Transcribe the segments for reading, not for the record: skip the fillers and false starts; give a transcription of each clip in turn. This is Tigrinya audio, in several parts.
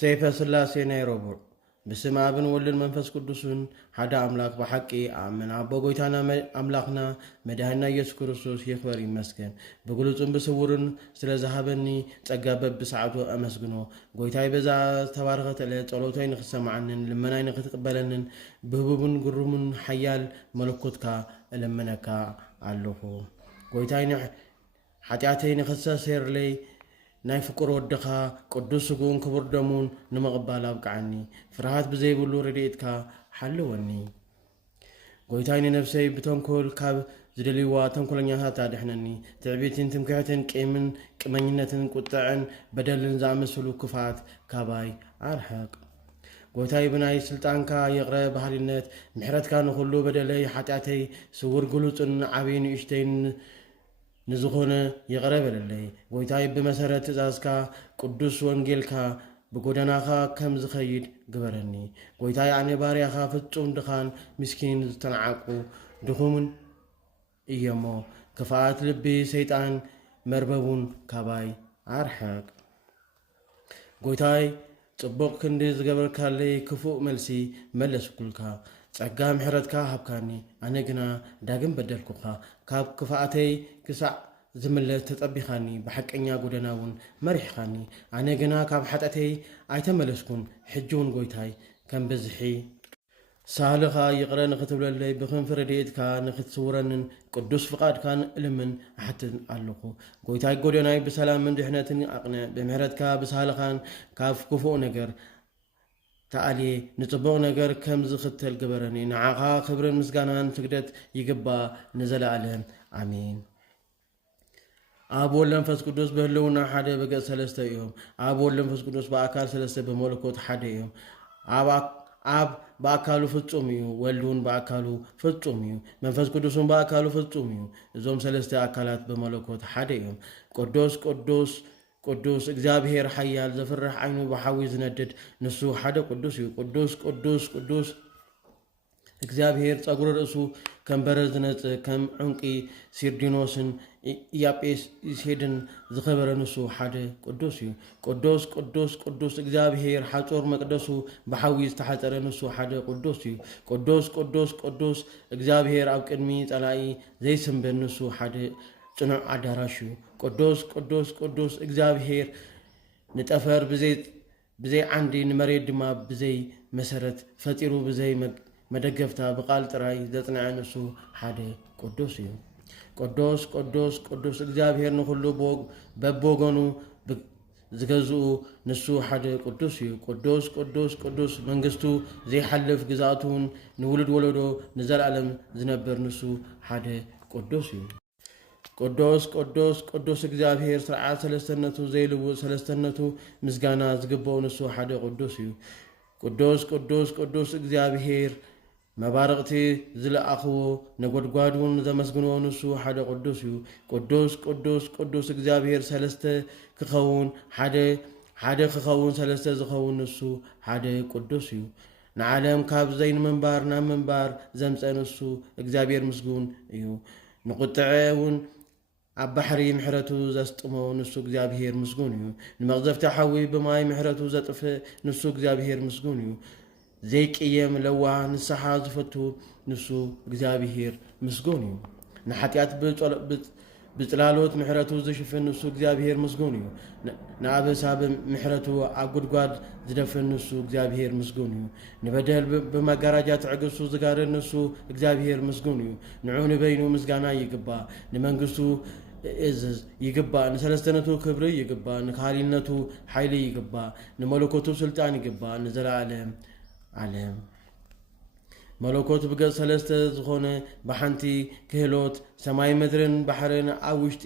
سيف سلاسي نيروبو بسم ابن ولد منفس قدسون حدا املاك بحقي امن ابو غويتانا املاكنا مدهنا يسوع كريستوس يخبر يمسكن بغلوصن بسورن سلا ذهبني صغابب بساعته امسغنو غويتاي بዛ تباركت له ጸሎታይ ንخسمعنن لمناي نختقبلنن بهبون غرمن حيال ملكوتكا لمنكا አለሁ غويتاي ኃጢአተይ ንخسسር لي ናይ ፍቅር ወድኻ ቅዱስ ስጉን ክቡር ደሙን ንመቕባል አብቃዓኒ ፍርሃት ብዘይብሉ ረድኤትካ ሓልወኒ ጎይታይኒ ነፍሰይ ብተንኮል ካብ ዝደልይዋ ተንኮለኛታት አድሕነኒ ትዕቢትን ትምክሕትን ቄምን ቅመኝነትን ቁጥዕን በደልን ዝኣመሰሉ ክፋት ካባይ አርሐቅ ጎይታይ ብናይ ስልጣንካ የቕረ ባህልነት ምሕረትካ ንኹሉ በደለይ ኃጢአተይ ስውር ግሉጽን ዓብይን ንእሽተይን نزخونه يقرب للي ويتاي بمسارة تزازكا قدوس وانجيلكا بقودناخا كم زخيد قبرني ويتاي عني باريخا فتون دخان مسكين تنعاقو دخومن إيامو كفاءات لبي سيطان مرببون كاباي عرحق ويتاي تبوك كندز قبركا لي كفوء ملسي ملس كلكا ጸጋ ምሕረትካ ሃብካኒ ኣነ ግና ዳግም በደልኩኻ ካብ ክፋኣተይ ክሳዕ ዝምለስ ተጸቢኻኒ ብሐቀኛ ጎደናውን መሪሕኻኒ ኣነ ግና ካብ ሓጢአተይ ኣይተመለስኩን ሕጂውን ጎይታይ ከም ብዝሒ ሳልኻ ይቕረ ንኽትብለለይ ብክንፊ ረድኤትካ ንኽትስውረንን ቅዱስ ፍቓድካን እልምን ኣሕትን ኣለኹ ጎይታይ ጎደናይ ብሰላምን ድሕነትን ኣቕንዕ ብምሕረትካ ብሳልኻን ካብ ክፉእ ነገር تعالي نصبغ نجار كم زختل جبرني نعاقا خبر مسجانان سجدت يجبا نزل عليهم آمين أبو لنفس قدوس بهلونا حدا بقى ثلاثة يوم أبو لنفس قدوس بأكال ثلاثة بملكوت حدا يوم أب بأكالو فتوميو ولون بأكالو فتوميو منفس قدوسون بأكالو فتوميو زوم ثلاثة أكالات بملكوت حدا يوم قدوس قدوس እግዚአብሔር ኃያል ዘፍርህ አይኑ በሐዊ ዝነድድ ንሱ ሓደ ቅዱስ እዩ ቅዱስ እግዚአብሔር ጸጉር ርእሱ ከም በረድ ዝነጽእ ከም ዕንቂ ሲርዲኖስን ኢያጴስ ይሴድን ዝኸበረ ንሱ ሓደ ቅዱስ እዩ ቅዱስ እግዚአብሔር ሐጾር መቅደሱ በሐዊ ዝተሐጸረ ንሱ ሓደ ቅዱስ እዩ ቅዱስ እግዚአብሔር ኣብ ቅድሚ ጸላኢ ዘይስንብር ንሱ ሓደ ጽኑዕ አዳራሹ ቅዱስ እግዚአብሔር ንጠፈር ብዘይ ዓንዲ ንመሬት ድማ ብዘይ መሰረት ፈጢሩ ብዘይ መደገፍታ ብቃል ጥራይ ዘጽንዐ ንሱ ሓደ ቅዱስ እዩ ቅዱስ እግዚአብሔር ንኹሉ በቦገኑ ዝገዝኡ ንሱ ሓደ ቅዱስ እዩ ቅዱስ መንግስቱ ዘይሐልፍ ግዛቱን ንውልድ ወለዶ ንዘላለም ዝነብር ንሱ ሓደ ቅዱስ እዩ ቅዱስ እግዚአብሔር ስርዓት ሰለስተነቱ ዘይልውጥ ሰለስተነቱ ምስጋና ዝግበኦ ንሱ ሓደ ቅዱስ እዩ ቅዱስ እግዚአብሔር መባረቕቲ ዝለኣኽዎ ነጎድጓዱን ዘመስግንዎ ንሱ ሓደ ቅዱስ እዩ ቅዱስ እግዚአብሔር ሰለስተ ክኸውን ሓደ ክኸውን ሰለስተ ዝኸውን ንሱ ሓደ ቅዱስ እዩ ንዓለም ካብ ዘይንምንባር ናብ ምንባር ዘምፀ ንሱ እግዚአብሔር ምስጉን እዩ ንቁጥዕውን ኣብ ባሕሪ ምሕረቱ ዘስጥሞ ንሱ እግዚአብሔር ምስጉን እዩ ንመቕዘፍቲ ሓዊ ብማይ ምሕረቱ ዘጥፍእ ንሱ እግዚአብሔር ምስጉን እዩ ዘይቅየም ለዋህ ንስሓ ዝፈቱ ንሱ እግዚአብሔር ምስጉን እዩ ንሓጢአት ብጽላሎት ምሕረቱ ዝሽፍን ንሱ እግዚአብሔር ምስጉን እዩ ንኣበሳ ምሕረቱ ኣብ ጉድጓድ ዝደፍን ንሱ እግዚአብሔር ምስጉን እዩ ንበደል ብመጋረጃ ትዕግሱ ዝጋርድ ንሱ እግዚአብሔር ምስጉን እዩ ንዑ ንበይኑ ምስጋና ይግባእ ንመንግስቱ እዝዝ ይግባእ ንሰለስተነቱ ክብሪ ይግባእ ንካህሊነቱ ሓይሊ ይግባእ ንመለኮቱ ስልጣን ይግባእ ንዘላለም ዓለም መለኮት ብገጽ ሰለስተ ዝኾነ ብሓንቲ ክህሎት ሰማይ ምድርን ባሕርን ኣብ ውሽጢ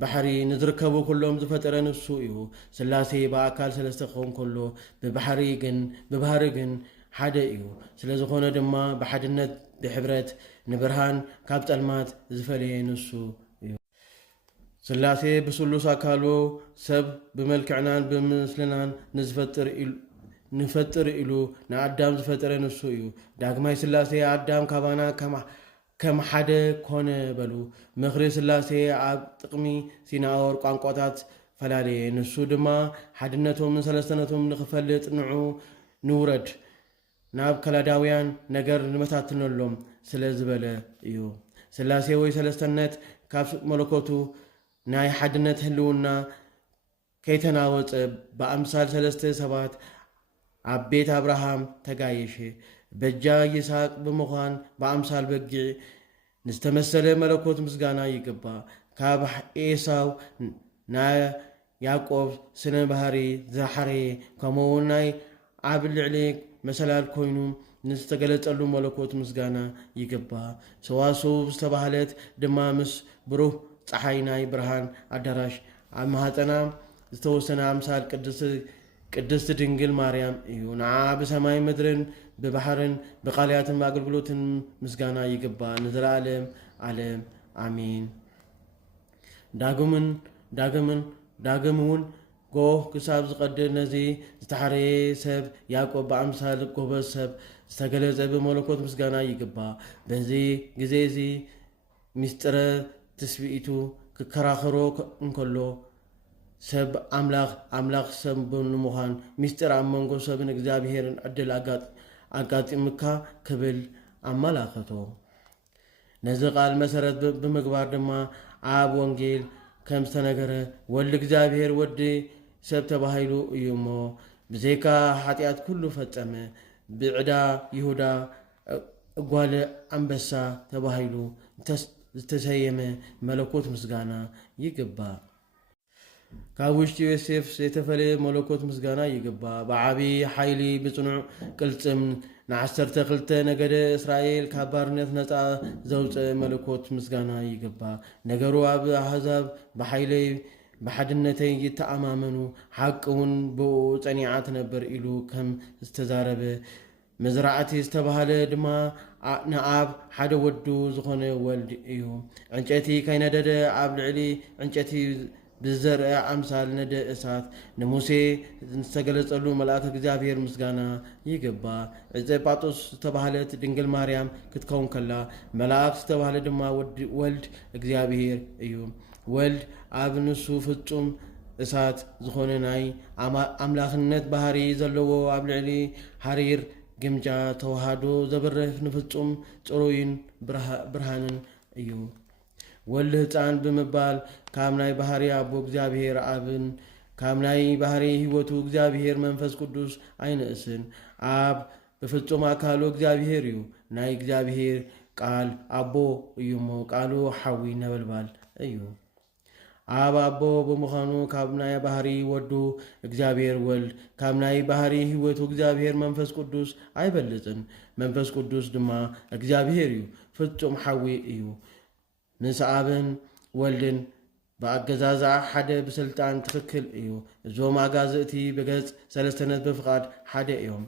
ባሕሪ ንዝርከቡ ኩሎም ዝፈጠረ ንሱ እዩ ስላሴ በኣካል ሰለስተ ክኸውን ከሎ ብባህሪ ግን ሓደ እዩ ስለ ዝኾነ ድማ ብሓድነት ብሕብረት ንብርሃን ካብ ጸልማት ዝፈልየ ንሱ እዩ ስላሴ ብስሉስ አካሉ ሰብ ብመልክዕናን ብምስልናን ንፈጥር ኢሉ ንአዳም ዝፈጠረ ንሱ እዩ ዳግማይ ስላሴ አዳም ካባና ከም ሓደ ኮነ በሉ ምኽሪ ስላሴ ኣብ ጥቕሚ ሲናወር ቋንቋታት ፈላለየ ንሱ ድማ ሓድነቶምን ሰለስተነቶም ንኽፈልጥ ንውረድ ናብ ከላዳውያን ነገር ንመታትነሎም ስለ ዝበለ እዩ። ስላሴ ወይ ሰለስተነት ካብ መለኮቱ ናይ ሓድነት ህልውና ከይተናወፀ ብኣምሳል ሰለስተ ሰባት ኣብ ቤት አብርሃም ተጋየሸ። በጃ ይስሐቅ ብምዃን ብኣምሳል በጊዕ ንዝተመሰለ መለኮት ምስጋና ይግባ። ካብ ኤሳው ናይ ያዕቆብ ስነ ባህሪ ዝሓረየ ከምኡውን ናይ ኣብ ልዕሊ መሰላል ኮይኑ ንዝተገለጸሉ መለኮት ምስጋና ይግባ። ሰዋስው ዝተባህለት ድማ ምስ ብሩህ ፀሓይ ናይ ብርሃን ኣዳራሽ ኣብ ማህፀና ዝተወሰነ ኣምሳል ቅድስቲ ድንግል ማርያም እዩ። ንዓ ብሰማይ ምድርን ብባሕርን ብቃልያትን ብኣገልግሎትን ምስጋና ይግባ ንዘለዓለም ዓለም ኣሚን። ዳግም እውን ጎህ ክሳብ ዝቐድር ነዚ ዝተሓረየ ሰብ ያዕቆብ ብኣምሳል ጎበዝ ሰብ ዝተገለጸ ብመለኮት ምስጋና ይግባ። በዚ ግዜ እዚ ምስጢረ ትስብኢቱ ክከራኸሮ እንከሎ ሰብ ኣምላኽ ሰብ ብምዃን ምስጢር ኣብ መንጎ ሰብን እግዚኣብሔርን ዕድል ኣጋጢምካ ክብል ኣመላኸቶ። ነዚ ቃል መሰረት ብምግባር ድማ ኣብ ወንጌል ከም ዝተነገረ ወልዲ እግዚኣብሔር ወዲ ሰብ ተባሂሉ እዩ እሞ ብዘይካ ሓጢኣት ኩሉ ፈጸመ። ብዕዳ ይሁዳ እጓለ ኣንበሳ ተባሂሉ ዝተሰየመ መለኮት ምስጋና ይግባእ። ካብ ውሽጢ ዮሴፍ ዝተፈለየ መለኮት ምስጋና ይግባእ። ብዓብይ ሓይሊ ብጽኑዕ ቅልጽም ን12 ነገደ እስራኤል ካብ ባርነት ነፃ ዘውፅእ መለኮት ምስጋና ይግባእ። ነገሩ ኣብ ኣሕዛብ ብሓይለይ ብሓድነተይ ይተኣማመኑ ሓቂ እውን ብኡ ጸኒዓ ትነብር ኢሉ ከም ዝተዛረበ መዝራዕቲ ዝተባሃለ ድማ ንኣብ ሓደ ወዱ ዝኾነ ወልድ እዩ። ዕንጨይቲ ከይነደደ ኣብ ልዕሊ ዕንጨይቲ ብዘርአ ኣምሳል ነደ እሳት ንሙሴ ዝተገለጸሉ መልአክ እግዚኣብሔር ምስጋና ይግባእ። ዕፀ ጳጦስ ዝተባሃለት ድንግል ማርያም ክትከውን ከላ መልአክ ዝተባሃለ ድማ ወልድ እግዚኣብሔር እዩ። ወልድ ኣብ ንሱ ፍጹም እሳት ዝኾነ ናይ ኣምላኽነት ባህሪ ዘለዎ ኣብ ልዕሊ ሓሪር ግምጃ ተዋህዶ ዘብርህ ንፍጹም ጽሩይን ብርሃንን እዩ። ወልዲ ህፃን ብምባል ካብ ናይ ባህሪ ኣቦ እግዚኣብሔር ኣብን ካብ ናይ ባህሪ ህይወቱ እግዚኣብሔር መንፈስ ቅዱስ ኣይንእስን። ኣብ ብፍጹም ኣካሉ እግዚኣብሔር እዩ። ናይ እግዚኣብሔር ቃል ኣቦ እዩ እሞ ቃሉ ሓዊ ነበልባል እዩ። ኣብ ኣቦ ብምዃኑ ካብ ናይ ባህሪ ወዱ እግዚኣብሔር ወልድ ካብ ናይ ባህሪ ህይወቱ እግዚኣብሔር መንፈስ ቅዱስ ኣይበልፅን። መንፈስ ቅዱስ ድማ እግዚኣብሔር እዩ፣ ፍጹም ሓዊ እዩ። ምስ ኣብን ወልድን ብኣገዛዝኣ ሓደ ብስልጣን ትክክል እዩ። እዞም ኣጋዝእቲ ብገጽ ሰለስተነት ብፍቓድ ሓደ እዮም።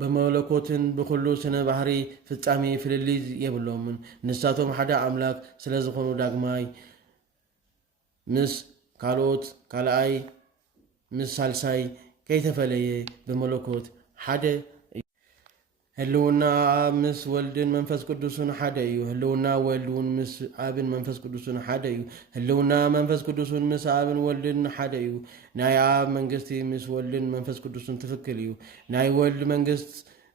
ብመለኮትን ብኩሉ ስነ ባህሪ ፍጻሜ ፍልሊ የብሎምን። ንሳቶም ሓደ ኣምላክ ስለ ዝኾኑ ዳግማይ ምስ ካልኦት ካልኣይ ምስ ሳልሳይ ከይተፈለየ ብመለኮት ሓደ እዩ። ህልውና ኣብ ምስ ወልድን መንፈስ ቅዱስን ሓደ እዩ። ህልውና ወልድን ምስ ኣብን መንፈስ ቅዱስን ሓደ እዩ። ህልውና መንፈስ ቅዱስን ምስ ኣብን ወልድን ሓደ እዩ። ናይ ኣብ መንግስቲ ምስ ወልድን መንፈስ ቅዱስን ትክክል እዩ። ናይ ወልድ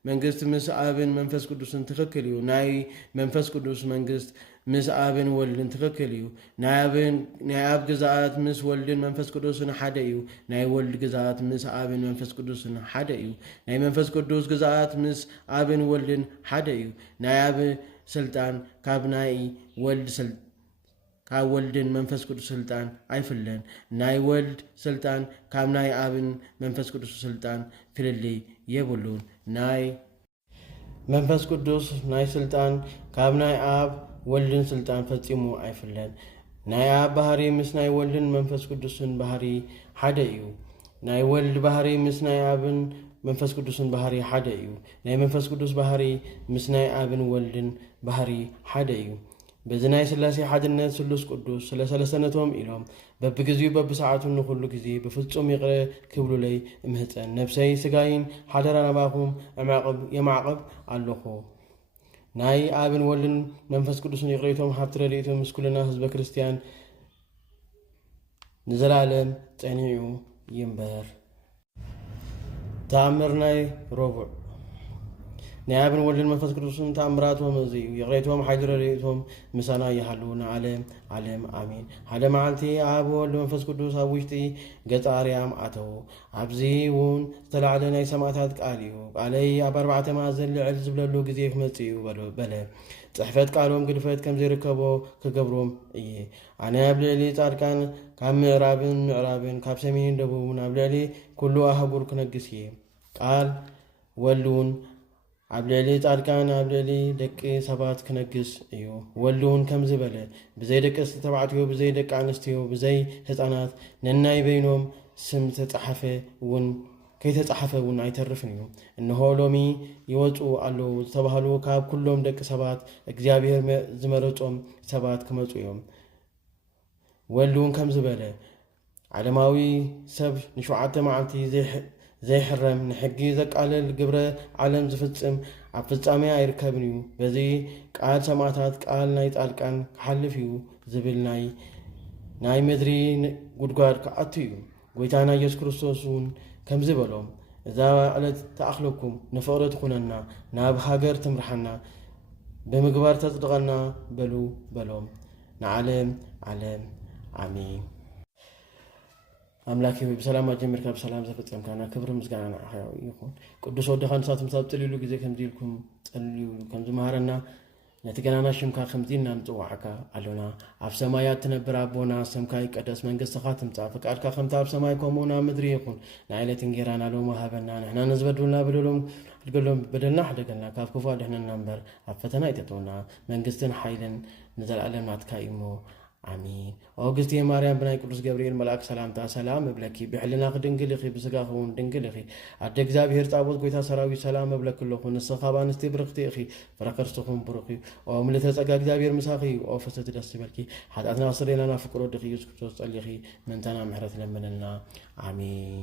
መንግስት ምስ ኣብን መንፈስ ቅዱስን ትክክል እዩ። ናይ መንፈስ ቅዱስ መንግስት ምስ ኣብን ወልድን ትክክል እዩ። ናይ ኣብ ግዛኣት ምስ ወልድን መንፈስ ቅዱስን ሓደ እዩ። ናይ ወልድ ግዛኣት ምስ ኣብን መንፈስ ቅዱስን ሓደ እዩ። ናይ መንፈስ ቅዱስ ግዛኣት ምስ ኣብን ወልድን ሓደ እዩ። ናይ ኣብ ስልጣን ካብ ወልድን መንፈስ ቅዱስ ስልጣን ኣይፍለን። ናይ ወልድ ስልጣን ካብ ናይ ኣብን መንፈስ ቅዱስ ስልጣን ፍልሊ የብሉን። ናይ መንፈስ ቅዱስ ናይ ስልጣን ካብ ናይ ኣብ ወልድን ስልጣን ፈጺሙ ኣይፍለን። ናይ ኣብ ባህሪ ምስ ናይ ወልድን መንፈስ ቅዱስን ባህሪ ሓደ እዩ። ናይ ወልድ ባህሪ ምስ ናይ ኣብን መንፈስ ቅዱስን ባህሪ ሓደ እዩ። ናይ መንፈስ ቅዱስ ባህሪ ምስ ናይ ኣብን ወልድን ባህሪ ሓደ እዩ። በዚ ናይ ስላሴ ሓድነት ስሉስ ቅዱስ ስለ ሰለስተነቶም ኢሎም በብግዚኡ በብሰዓቱን ንኩሉ ግዜ ብፍጹም ይቕረ ክብሉለይ እምህፀን ነብሰይ ስጋይን ሓደራ ናባኹም የማዕቐብ ኣለኹ። ናይ ኣብን ወልድን መንፈስ ቅዱስን ይቕሬቶም ሃብቲ ረድኤቶም ምስ ኩልና ህዝበ ክርስቲያን ንዘላለም ጸኒዑ ይንበር። ተኣምርናይ ረቡዕ ናይ ኣብን ወልድን መንፈስ ቅዱስን ተኣምራቶም እዚ እዩ። የቕሬቶም ሓይሊ ረድኤቶም ምሳና ይሃሉና ዓለም ዓለም ኣሚን። ሓደ መዓልቲ ኣብ ወልድ መንፈስ ቅዱስ ኣብ ውሽጢ ገጸ ኣርያም ኣተዉ። ኣብዚ እውን ዝተላዕለ ናይ ሰማዕታት ቃል እዩ። ቃለይ ኣብ 4 መኣዝን ልዕል ዝብለሉ ግዜ ክመጽእ እዩ በለ። ጽሕፈት ቃሎም ግድፈት ከም ዘይርከቦ ክገብሮም እየ። ኣነ ኣብ ልዕሊ ጻድቃን ካብ ምዕራብን ካብ ሰሜንን ደቡብን ኣብ ልዕሊ ኩሉ ኣህጉር ክነግስ እየ። ቃል ወልድ እውን ኣብ ልዕሊ ጻድቃን ኣብ ልዕሊ ደቂ ሰባት ክነግስ እዩ። ወልድ እውን ከም ዝበለ ብዘይ ደቂ ተባዕትዮ ብዘይ ደቂ ኣንስትዮ ብዘይ ህፃናት ነናይ በይኖም ስም ከይተጻሓፈ እውን ኣይተርፍን እዩ። እንሆ ሎሚ ይወፁ ኣለዉ ዝተባህሉ ካብ ኩሎም ደቂ ሰባት እግዚኣብሔር ዝመረፆም ሰባት ክመፁ እዮም። ወልድ እውን ከም ዝበለ ዓለማዊ ሰብ ን7 መዓልቲ ዘይሕረም ንሕጊ ዘቃልል ግብረ ዓለም ዝፍጽም ኣብ ፍጻሜ ኣይርከብን እዩ። በዚ ቃል ሰማዕታት ቃል ናይ ጻድቃን ክሓልፍ እዩ ዝብል ናይ ምድሪ ጉድጓድ ክኣቱ እዩ። ጎይታና ኢየሱስ ክርስቶስ እውን ከም ዝበሎም እዛ ዕለት ተኣኽለኩም ንፍቕሪ ትኩነና ናብ ሃገር ትምርሓና ብምግባር ተጽድቐና በሎም። ንዓለም ዓለም ኣሚን። ኣምላክ ሆይ ብሰላም ጀሚርካ ብሰላም ዘፈጸምካና ክብሪ ምስጋና ንዓኻ ይኹን። ቅዱስ ወድኻ ንሳቶም ሳብ ጽልሉ ግዜ ከምዚ ኢልኩም ጸልዩ ከምዚ መሃረና ነቲ ገናና ሽምካ ከምዚ ኢልና ንጽዋዓካ ኣሎና። ኣብ ሰማያት ትነብር ኣቦና ስምካ ይቀደስ፣ መንግስትኻ ትምጻእ፣ ፈቃድካ ከምቲ ኣብ ሰማይ ከምኡውን ኣብ ምድሪ ይኹን። ንዓይለት እንጀራና ሎሚ ሃበና፣ ንሕና ንዝበድሉና በደሎም በደልና ሓደገልና፣ ካብ ክፉ ኣድሕነና እምበር ኣብ ፈተና ኣይተእተውና። መንግስትን ሓይልን ንዘለኣለም ናትካ እሞ ኣሚን። ኦግስቲ ማርያም ብናይ ቅዱስ ገብርኤል መልአክ ሰላምታ ሰላም እብለኪ፣ ብሕልናኺ ድንግል ኢኺ፣ ብስጋኺ እውን ድንግል ኢኺ። ኣደ እግዚኣብሔር ጻቦት ጎይታ ሰራዊት ሰላም እብለኪ ኣለኹ። ንስኻ ካብ ኣንስቲ ብርክቲ ኢኺ፣ ፍረ ክርስትኹም ብሩኽ እዩ። ኦ ምልዕተ ጸጋ እግዚኣብሔር ምሳኺ እዩ። ኦ ፍሰቲ ደስ ይበልኪ፣ ሓጢኣትና ክስረየልና ፍቅሮ ወድኺ ኢየሱስ ክርስቶስ ጸሊኺ ምንተና ምሕረት ለምነልና ኣሚን።